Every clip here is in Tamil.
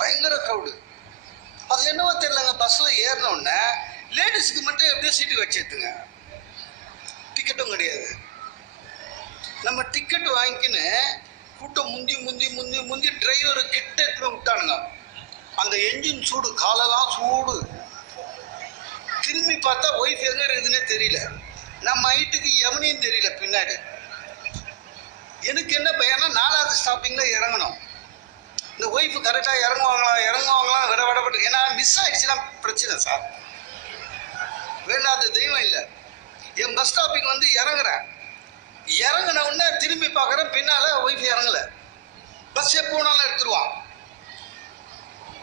பயங்கர க்ரௌடு அது என்னவோ தெரியலங்க பஸ்ஸில் ஏறின உடனே மட்டும் எப்படியோ சீட்டு வச்சுருத்துங்க டிக்கெட்டும் கிடையாது. நம்ம டிக்கெட் வாங்கிக்கின்னு கூட்டம் முந்தி முந்தி முந்தி முந்தி டிரைவர் கிட்ட எடுத்துன்னு விட்டானுங்க. அந்த என்ஜின் சூடு காலெல்லாம் சூடு. திரும்பி பார்த்தா ஒய்ஃப் எங்கே இருக்குதுன்னே தெரியல. நம்ம ஹைட்டுக்கு எவனையும் தெரியல பின்னாடி. எனக்கு என்ன பயம்னா நாலாவது ஸ்டாப்பிங்கில் இறங்கணும். இந்த ஒய்ஃபு கரெக்டாக இறங்குவாங்களா? இறங்குவாங்களா? விட விடப்பட்டு ஏன்னா மிஸ் ஆகிடுச்சுன்னா பிரச்சனை சார். வேண்டாத தெய்வம் இல்லை. என் பஸ் ஸ்டாப்பிங் வந்து இறங்குறேன். இறங்கின உடனே திரும்பி பார்க்குறேன். பின்னால் ஒய்ஃப் இறங்கல. பஸ் எப்போ வேணாலும் எடுத்துருவான்.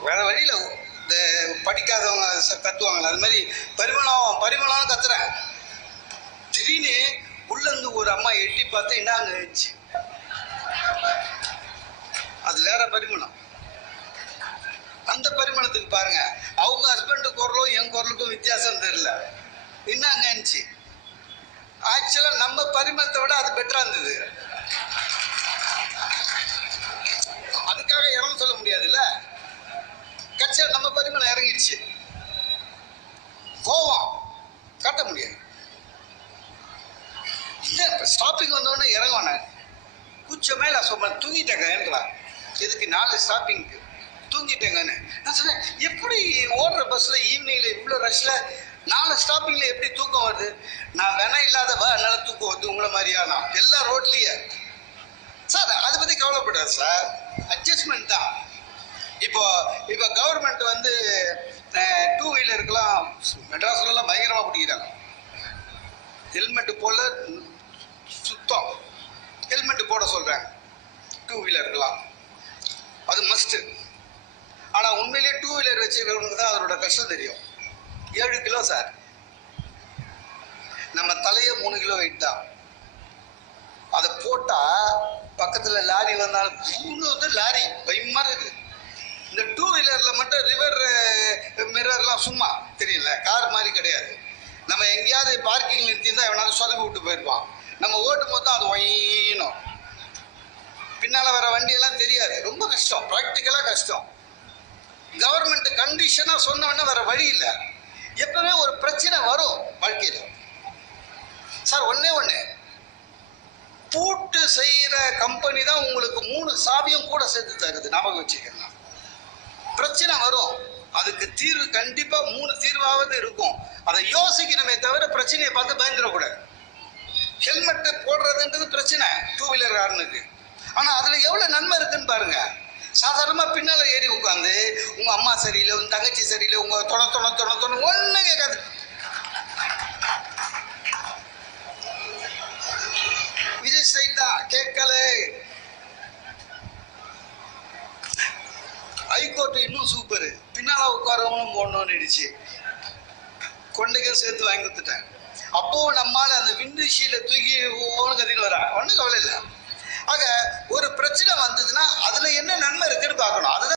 வேறு வழியில் இந்த படிக்காதவங்க கத்துவாங்களே அது மாதிரி பரிமளம் பரிமளம்னு கத்துறேன். திடீர்னு உள்ளேருந்து ஒரு அம்மா எட்டி பார்த்து என்னங்க இருந்துச்சு அது வேற பரிமளம் அந்த பரிமணத்துக்கு பாருங்க. அவங்க ஹஸ்பண்டு குரலும் என் குரலுக்கும் வித்தியாசம் தெரியல. என்னங்க இருந்துச்சு? ஆக்சுவலாக நம்ம பரிமணத்தை விட அது பெட்டரா இருந்தது. அதுக்காக இறங்க சொல்ல முடியாதுல்ல? கட்சியில் நம்ம பரிமணம் இறங்கிடுச்சு. கோவம். காட்ட முடியாது. இல்லை ஸ்டாப்பிங் வந்தோடனே இறங்குவானே. குச்ச மேல சொன்ன தூங்கிட்டேங்க ஏன்களா எதுக்கு நாலு ஸ்டாப்பிங்க்கு தூங்கிட்டேங்கன்னு. நான் சொன்னேன் எப்படி ஓடுற பஸ்ஸில் ஈவினிங்கில் இவ்வளோ ரஷ்ஷில் நாலு ஸ்டாப்பிங்கில் எப்படி தூக்கம் வருது? நான் வேணா இல்லாதவ? அதனால் தூக்கம் வருது உங்களை மாதிரியா? நான் எல்லா ரோட்லேயே சார் அதை பற்றி கவலைப்படாது சார். அட்ஜஸ்ட்மெண்ட் தான். இப்போ இப்போ கவர்மெண்ட் வந்து டூ வீலருக்கெல்லாம் மெட்ராஸ்லாம் பயங்கரமாக பிடிக்கிறாங்க. ஹெல்மெட்டு போல சுத்தம். ஹெல்மெட்டு போட சொல்கிறேன் டூ வீலருக்கெல்லாம் ஃபஸ்ட்டு ஆனால் உண்மையிலேயே டூ வீலர் வச்சுருக்கிறவங்களுக்கு தான் அதோட கஷ்டம் தெரியும். ஏழு கிலோ சார் நம்ம தலையே மூணு கிலோ வெயிட் தான். அதை போட்டால் பக்கத்தில் லாரி வந்தாலும் மூணு வந்து லாரி பயமாக இருக்குது. இந்த டூ வீலரில் மட்டும் ரிவர் மிரர்லாம் eh, சும்மா தெரியல கார் மாதிரி கிடையாது. நம்ம எங்கேயாவது பார்க்கிங் நிறுத்தியிருந்தா எவனாவது சொதப்பி விட்டு போயிருப்பான். நம்ம ஓட்டும் போது தான் அது ஒய் பின்னால வர வண்டியெல்லாம் தெரியாது. ரொம்ப கஷ்டம். ப்ராக்டிக்கலாக கஷ்டம். கவர்மெண்ட் கண்டிஷனாக சொன்னோன்னே வேற வழி இல்லை. எப்பவுமே ஒரு பிரச்சனை வரும் வாழ்க்கையில். சார் ஒன்னே ஒன்று பூட்டு செய்கிற கம்பெனி தான் உங்களுக்கு மூணு சாவியும் கூட சேர்த்து தருது. ஞாபகம் வச்சுக்கணும் பிரச்சனை வரும். அதுக்கு தீர்வு கண்டிப்பா மூணு தீர்வாவது இருக்கும். அதை யோசிக்கணுமே தவிர பிரச்சனையை பார்த்து பயந்துடக்கூடாது. ஹெல்மெட் போடுறதுன்றது பிரச்சனை. டூ வீலர் காரனுக்கு ஆனால் அதில் எவ்வளோ நன்மை இருக்குன்னு பாருங்க. சாதாரணமாக பின்னால் ஏறி உட்காந்து உங்கள் அம்மா சரியில்லை உங்கள் தங்கச்சி சரியில்லை உங்கள் தொண தொண தொண தொண ஒன்றும் கேட்காது. விஜய் சைட் தான் கேட்கல. ஹைகோர்ட் இன்னும் சூப்பர் பின்னால் உட்காரவங்களும் போடணும்னு நினைச்சு கொண்டைகள் சேர்த்து வாங்கி கொடுத்துட்டேன். அப்போ நம்மால் அந்த விண்டு ஷீல தூக்கி ஓன்னு கத்தின்னு வரா ஒன்றும் கவலை இல்லை. ஆக ஒரு பிரச்சனை வந்ததுன்னா அதுல என்ன நன்மை இருக்குன்னு பார்க்கணும். அதுதான்